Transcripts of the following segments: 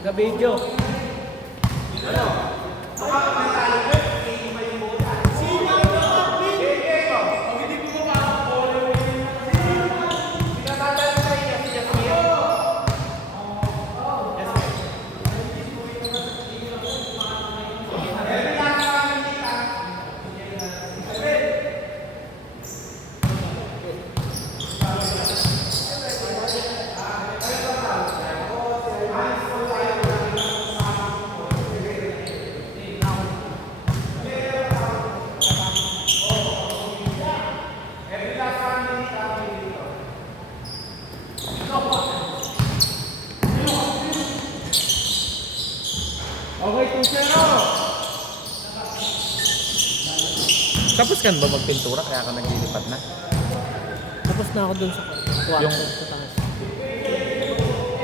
Taga-video. Okay, 2-0. Tapos ka ba magpintura kaya ka naglilipat na? Tapos na ako dun sa kwarto. Yung- Sa taas.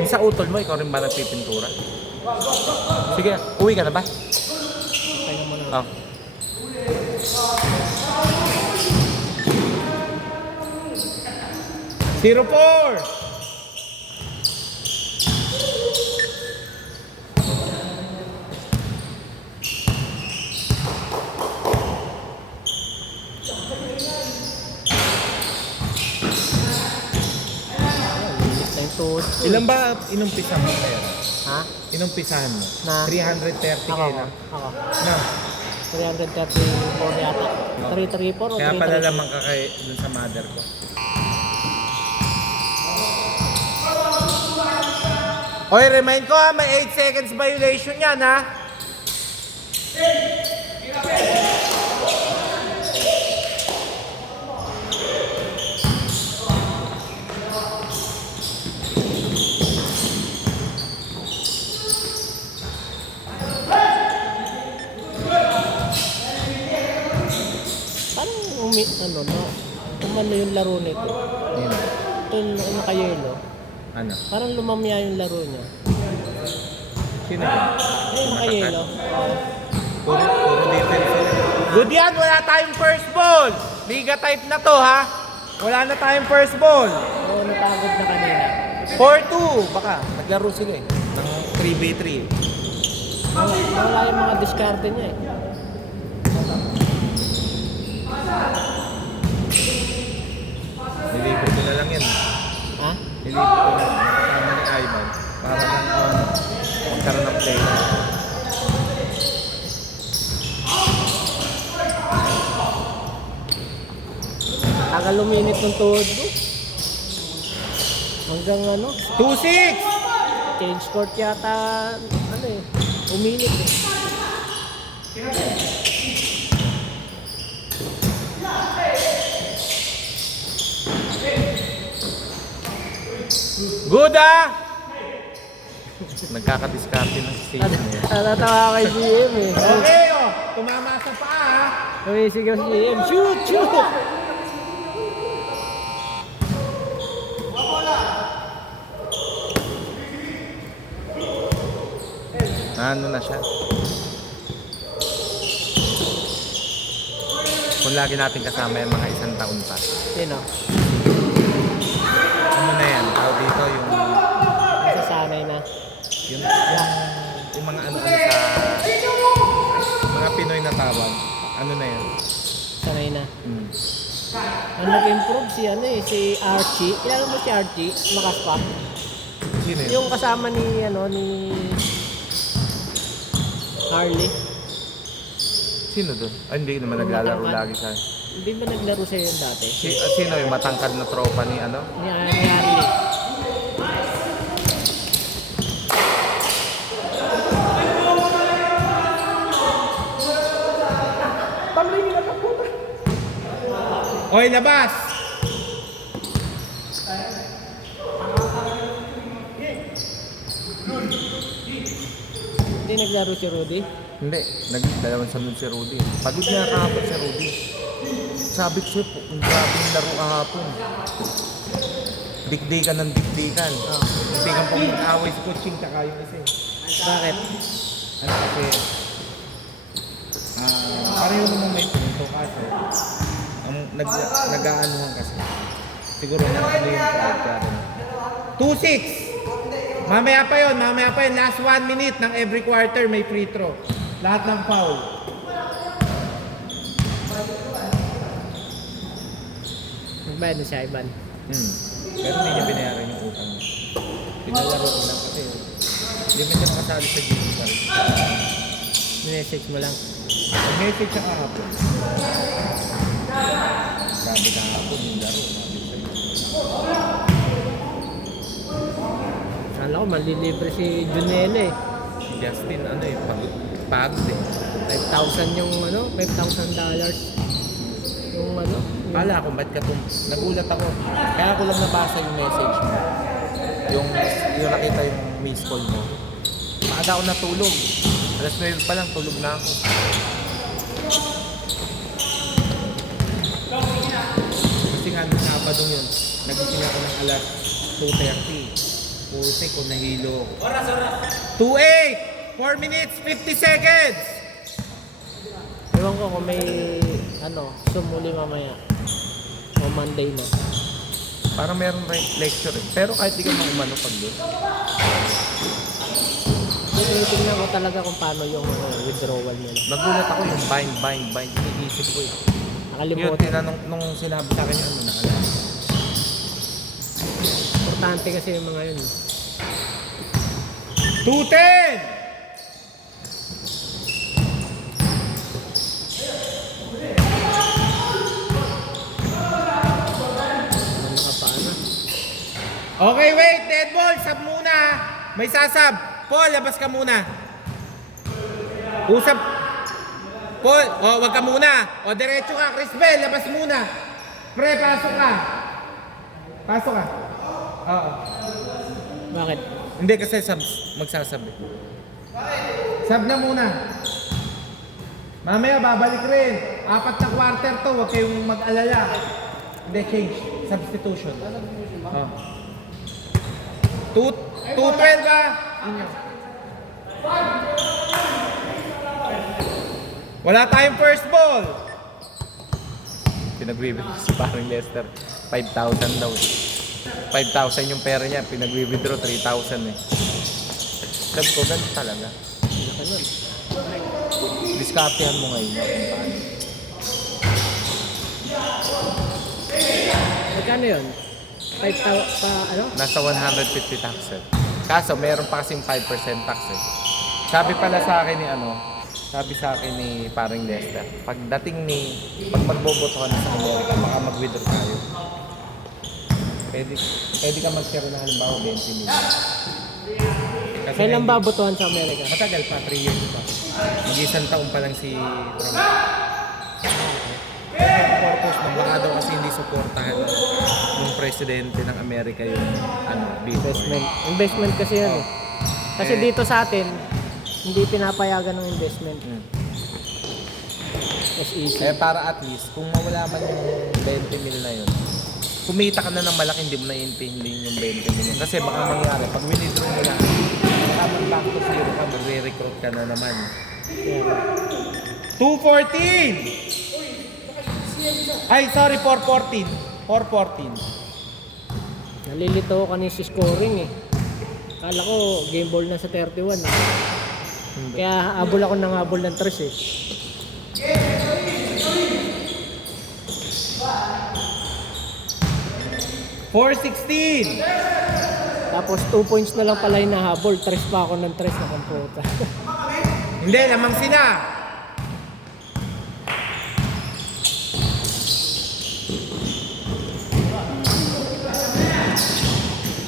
Yung sa utol mo, ikaw rin ba nagpipintura? Sige, uwi ka na ba? Kaya mo na. Oh. Zero 4. Linis na yung tuhod ko. Ilan ba inumpisa mo kaya? Ha? Inumpisahan mo? Na? 330 Ako. kayo na? Ako. Na? 334 yata. 334 o Kaya 334? pala lamang ka kay dun sa mother ko. Oy, remind ko ha, may 8 seconds violation yan ha. Parang ano, no? Umano yung laro nito. Yun. Ito yung nakayelo. Ano? Parang lumamya yung laro niya. Sino yun? Yung nakayelo. Puro defense yun. Good yan, wala tayong first ball. Liga type na to ha. Wala na tayong first ball. Oo, napagod na kanina. 4-2. Baka, naglaro sila eh. Ng 3v3 eh. Wala yung mga diskarte niya eh. Nilibre ko na lang yan. Ha? Nilibre ko na lang. Kasama ni Ivan. Para lang magkaroon ng play. Tagal luminit ng tuhod ko. Hanggang ano, 2-6! change court yata, ano eh, uminit eh. Good ah! Nagkakadiskarte ng station eh. Natatawa kay GM eh. Okay oh! Tumama sa paa ah! Sumisigaw si GM, shoot, shoot! Ano na siya? Kung lagi natin kasama yung mga 1 taon pa. Sino? Ano na yan? Tawag dito yung Nasasanay na. yung mga ano-ano sa mga Pinoy na tawag. Ano na yan? Sanay na. Hmm. Ang nag-improve si ano eh, si Archie. Kilala mo si Archie? Makas pa. Sino yun? Yung kasama ni ano ni Harley. Sino doon? Ay, hindi naman naglalaro lagi sa... Hindi ba naglaro sa'yo yun dati? Sino yung matangkad na tropa ni ano? Ni Harley. Oy, labas! Hindi naglaro si Rudy. Hindi, nagdalawang sunod si Rudy. Pagod niya kahapon si Rudy. Sabi ko sa'yo, ang grabe yung laro kahapon. Dikdikan ng dikdikan. Hindi kang pong mag-away si coaching tsaka yung isa eh. Bakit? Ano kasi, pareho naman may punto kaso, nag-aanuhan kasi. Siguro na ano yung pride ka rin. 2-6! Mamaya pa yun. Last 1 minute ng every quarter may free throw. Lahat ng foul. Nagbayad na siya, Ivan. Pero hindi niya binayaran yung utang niya. Pinalaro ko lang kasi hindi mo siya makasali sa digital. Message mo lang. Message siya kahapon. Sabi kahapon yung laro. Sabi sa'yo. Kala ko, malilibre si Junelle eh. Si Justin, pagod eh. 5,000 yung $5,000. Yung Kala ko, ba't ka nagulat ako. Kaya ko lang nabasa yung message mo. Yung nakita yung miss call mo. Maaga ako natulog. Alas 9 pa lang, tulog na ako. Kasi nga, nung Sabado yun, nagising ako ng alas 2:30. Puse ko, nahilo. Oras! 2:08! 4 minutes, 50 seconds! Ewan ko kung may sumuli mamaya. O Monday na. Parang meron lecture eh. Pero kahit di ka maumano pag doon. Tingnan ko talaga kung paano yung withdrawal nila. Nagulat ako yung bind. Iniisip ko eh. Yung Nakalimutan. tinanong nung sinabi sa akin ano naalala. Importante kasi yung mga yun. 2:10! Ano ka pa na? Okay, wait. Dead ball. Sub muna. May sasab. Paul, labas ka muna. Usap. Paul, wag ka muna. Diretso ka. Crisbel, labas muna. Pre, pasok ka. Pasok ka. Oo. Bakit? Hindi kasi magsasab eh. Sub na muna. Mamaya babalik rin. 4 na quarter to. Huwag kayong mag-alala. Hindi, change. Substitution. 2:12 ka. Wala tayong first ball. Pinagbibigay si parang Lester. 5,000 daw. 5,000 yung pera niya. Pinag-withdraw 3,000 eh. Sabi ko, ganun talaga. Ganun. Diskartehan mo ngayon kung paano. Magkano yun? 5,000 pa Nasa 150 tax eh. Kaso meron pa kasing 5% tax eh. Sabi pala sa akin ni paring Lester, pag magboboto ka na sa Amerika, baka mag-withdraw tayo. Pwede ka mag-share na halimbawa 20 million. Kasi Kailan ba botohan sa Amerika? matagal pa, 3 years pa. Mag-isang taon pa lang si Trump. Ang purpose ng baka daw kasi hindi suportahan ng presidente ng Amerika yung Bitcoin. Investment kasi yan eh. Kasi dito sa atin, hindi pinapayagan ng investment. SEC. Para at least, kung mawala man yung 20 mil na yun, kumita ka na ng malaki, hindi mo na intindihin yung 20 mil. Kasi baka mangyari, pag withdraw mo na, back to zero ka, magre-recruit ka na naman. Yeah. 214! Ay, sorry, 414. 414. Nalilito ako kanina si scoring eh. Kala ko game ball na sa 31 eh. Kaya habol ako ng habol ng 3 eh. $416. Tapos 2 points na lang pala yung nahabol. 3 pa ako ng 3 na komputa. Hindi, lamang sina.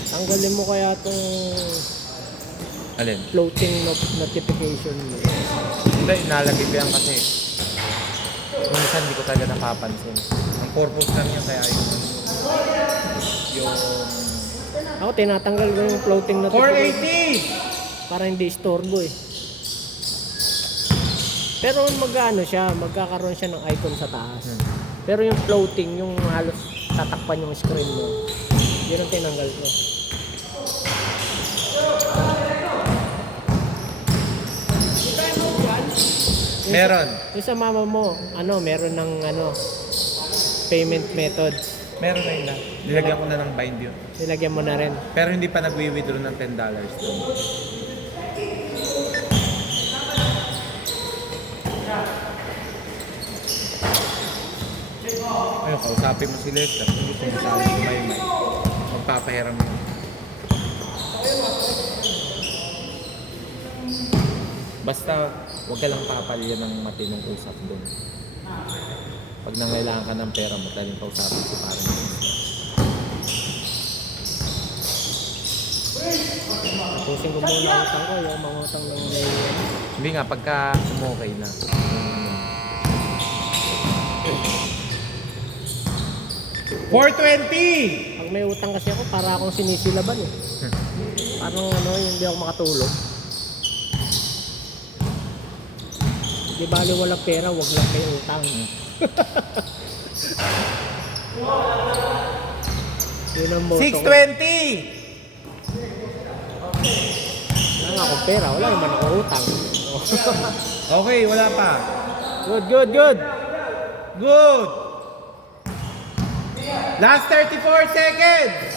Tanggalin mo kaya itong Alin? floating notification mo. Hindi, nalagay ko yan kasi minsan hindi ko talaga napapansin. Ang purpose lang niya kaya yung Ako tinatanggal ko yung floating notification 480! para hindi istorbo eh. Pero magkakaroon siya ng icon sa taas. Pero yung floating, yung halos tatakpan yung screen mo, yun ang tinanggal ko. Meron. Yung sa mama mo, meron ng payment methods. Meron na yun na. Nilagyan ko na ng bind yun. Nilagyan mo na rin. Pero hindi pa nag-withdraw ng $10 doon. Ayun, kausapin mo si Lester. Kung gusto mo sa akin may magpapahiram yun. Basta, huwag ka lang papalya ng matinong usap doon. Pag nangailangan ka ng pera, madaling kausapin si parang Pusin ko muna ang utang ko, yung mga utang ng Hindi nga, pagka umokay na. $420! Pag may utang kasi ako, para akong sinisilaban eh. Parang ano, hindi ako makatulog. Di bali walang pera, wag lang kayo utang. Yun ang motto ko. $620! Wala nga akong pera, wala naman ako utang. Okay, wala pa. Good, good, good. Good! Last 34 seconds!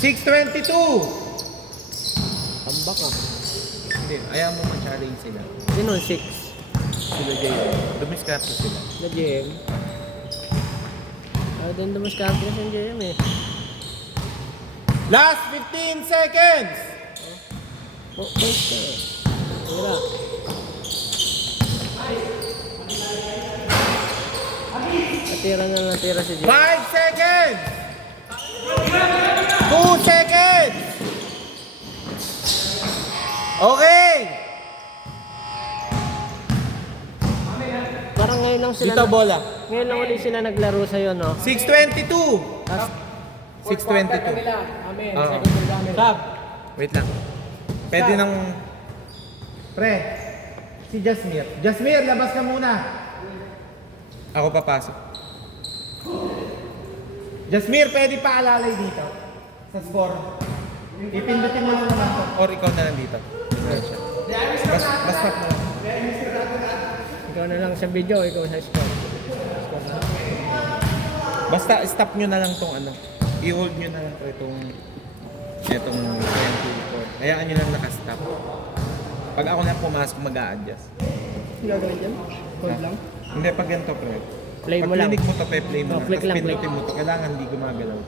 622! Tambak ah. Hindi, ayaw mo ma-challenge sila. Sino 6? Sila JM. Dumiskarte sila. Na JM. Din dumaskarte na sa JM eh. Last 15 seconds! Oh, points ka eh. Tira. Natira na natira si JM. 5 seconds! 2 seconds! Okay! Parang ngayon lang sila. Dito bola. Ngayon lang ulit sila naglaro sa'yo, no? 622! Tapos, 622. Amen. Oo. Stop. Wait lang. Pwede nang... Pre, si Jasmir. Jasmir, labas ka muna. Ako papasok. Jasmir, pwede pa alalay dito. Sa score. Ipindutin mo lang naman to. Or ikaw na lang dito. Basta mo. Ikaw na lang sa video, ikaw sa score. Basta stop nyo na lang tong ano. I-hold nyo na lang to itong 24. Hayaan nyo lang nakastop. Pag ako na pumasok, mag-a-adjust. Gagawin dyan? Hold lang? Hindi, pag ganito, pre. Play Pag mo lang. clinic mo to, play mo Oh, lang. click Tapos lang, click. pindutin mo to. Kailangan hindi gumagalaw.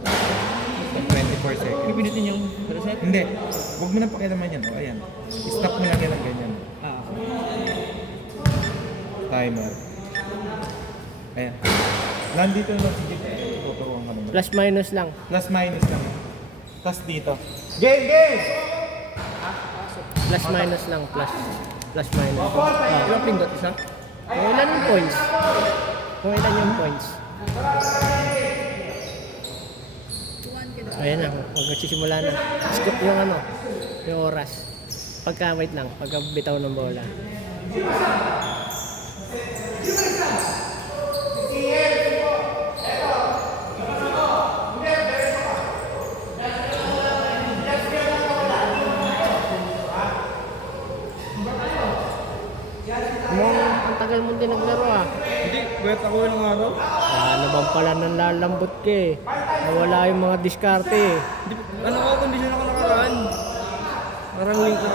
So, 24 seconds. Pipinutin yung reset? Hindi. Huwag mo na pakialaman yan. O, ayan. Stop mo lang yan ng ganyan. Ah. Timer. Ayan. Nandito na lang si Jeff. Tuturuan ka naman. Plus minus lang. Plus minus lang. Tapos dito. Game, game! Plus minus lang. Plus minus. Ilang pindot? Isa? Kung ilan yung points? Kung ilan yung points? Ayan na. Huwag nagsisimula na. Skip yung ano. Yung oras. Pagka wait lang. Pagka bitaw ng bola. Ang tagal mo din naglaro ah. Hindi, bet ako ilang araw. Ano bang pala nang lalambot ka eh. Nawala yung mga diskarte eh. Hindi, ano ako, kondisyon ako nakaraan. Parang linggo.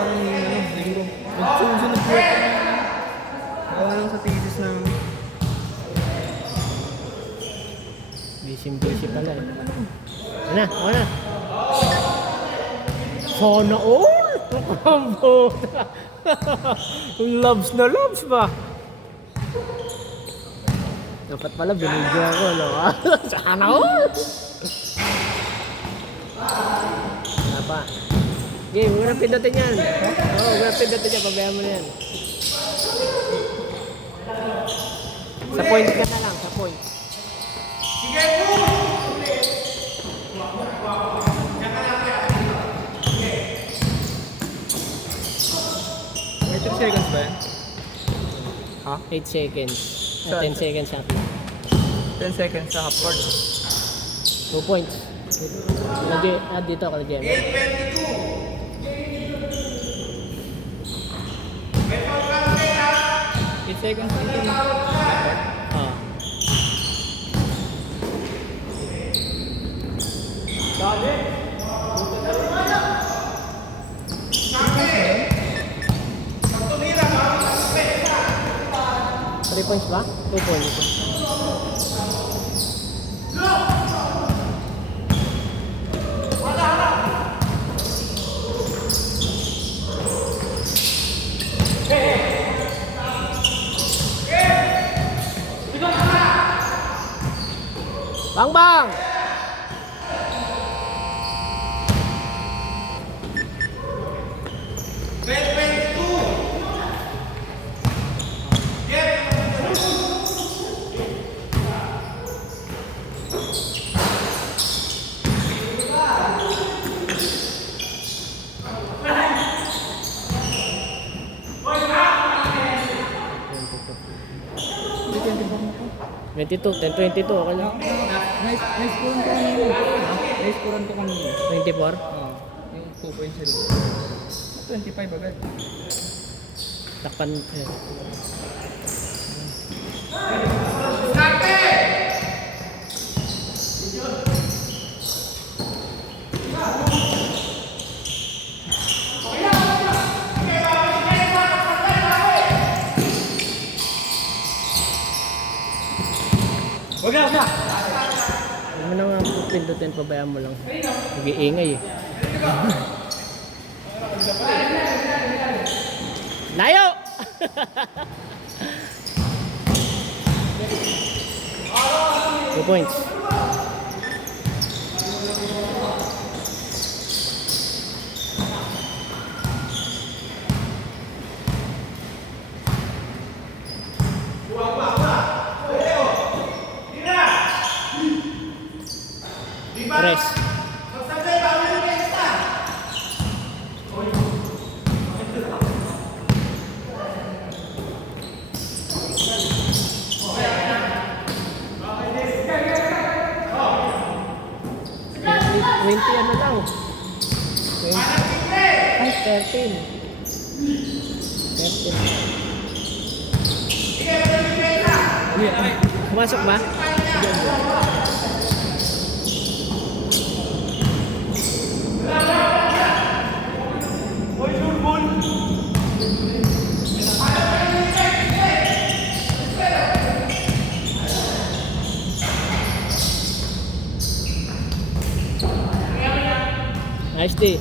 Nagsusunod ko. Gawa lang sa thesis na. Busy pala eh. Ano na, ako na. Sana all! Kambo! Loves na loves ba? Dapat pala binidyo ako, no? Sana all! Wala pa. Okay, huwag na pindutin yan. Oo, huwag na pindutin yan. Pabayaan mo na yan. Sa point ka na lang, sa point. May 3 seconds ba yan? Ha? 8 seconds. 10 seconds shot lang. 10 seconds sa half court. 2 points. Dito ka na dyan. 8 seconds. Ah. Three points ba? 2 points. Bang bang! May 22, 10-22, okay lang. Nice scorean ko kanina. Nice scorean ko kanina. 24? Oo. Yung 2 points sila. 25 agad. Takpan. Huwag mo na nga pindutin, pabayaan mo lang. Nag-iingay eh. Layo! 2 points. Press. Ano daw? 20. Ay, 13. 13. Pumasok ba? Nice D.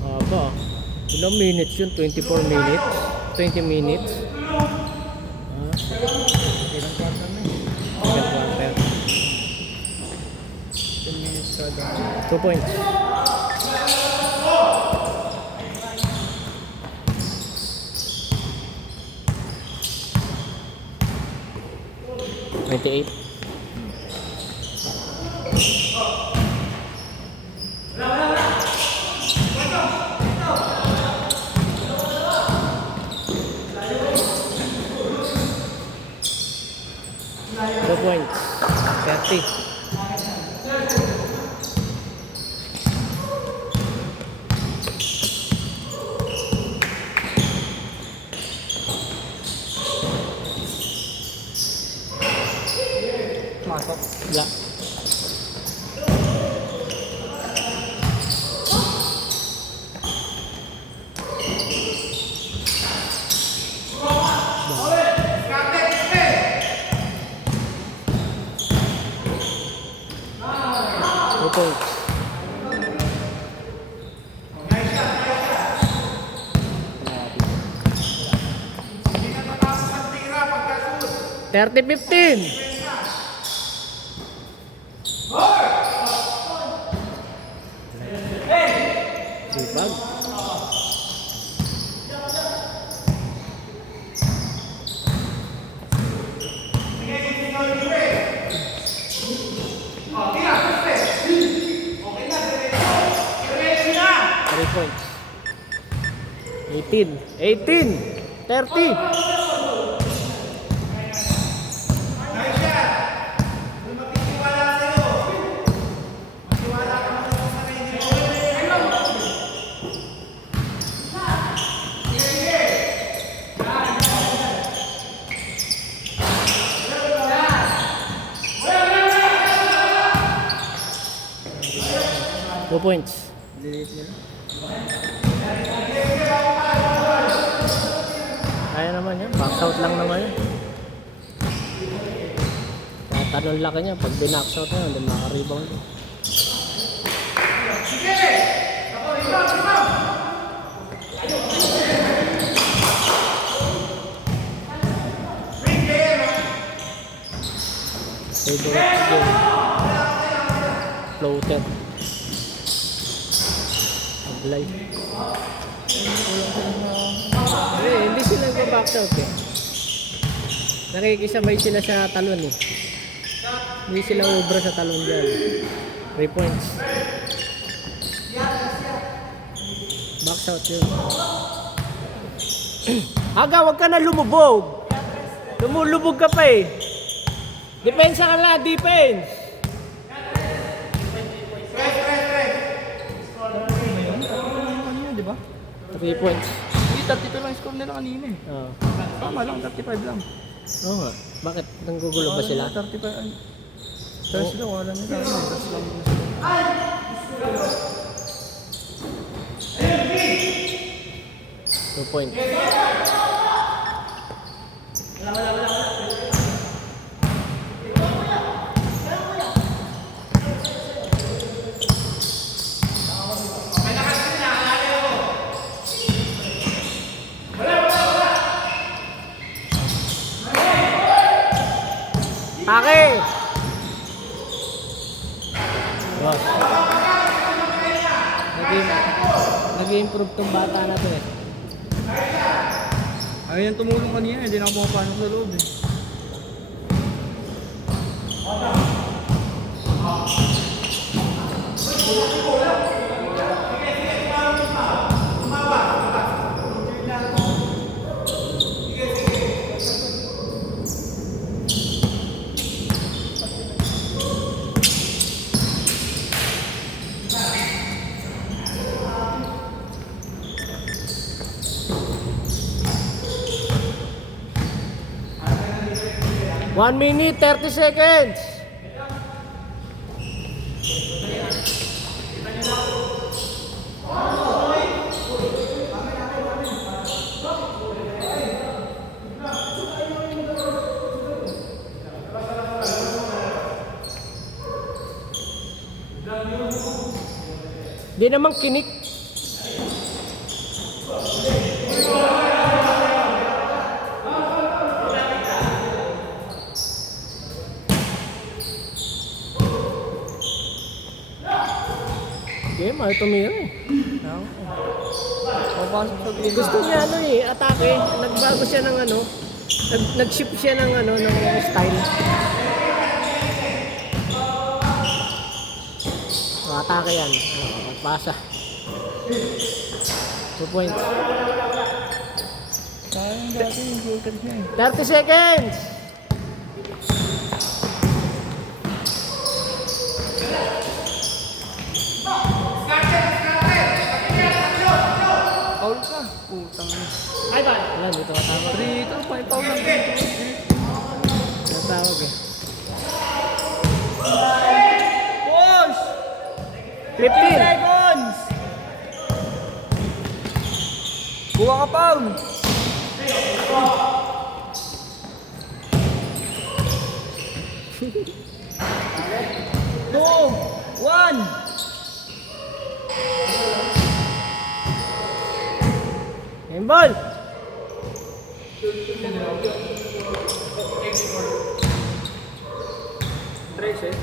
Mahaba. Ilang minutes yun? 24 minutes? 20 minutes? Ilang quarter na eh. Second quarter. 10 minutes kada. 2 points. $28. Two points. 30. Masok. Wala. Two points. Thirty 15. Sipag. Three points. 18. 30. 2 points. Delete nila. Kaya naman yan. Box out lang naman yan. Kaya tanong laki niya. Pag binax out na yun, hindi maka-rebound. Favorite game. Floater. Aglay. Hindi sila nag-box out eh. Nakikisabay sila sa talon eh. Hindi sila ubra sa talon dyan. 3 points. Box out yun. Aga, wag ka na lumubog. Lumulubog ka pa eh. Depensa ka na, defense. Kanina, di ba? 3 points. Hindi, 32 lang score nila kanina eh. Oo. Tama lang, 35 lang. Oo nga. Bakit? Nanggugulo ba sila? 35. Tapos sila, wala nila. Tapos lang nila sila. 2 points. Pake! Boss. Nag-improve tong bata na to eh. Ayun yung tumulong kanina, hindi na ako pumapasok sa loob eh. One minute, 30 seconds. Di naman kinik. Game, ayaw tumira eh. Papasok sa game. Gusto niya ano eh, atake. Nagbago siya ng ano. Nag-shift siya ng ano, ng style. Atake yan. Magpasa. 2 points. Sayang dati yung shooter niya eh. 30 seconds! Foul ka. Putang ina. Ay ba? Wala, dito matawag. 3 ito, 5 foul lang. Matawag eh. Push! 15! Seconds! Buwa ka foul! Two! One! Handball! Trace eh.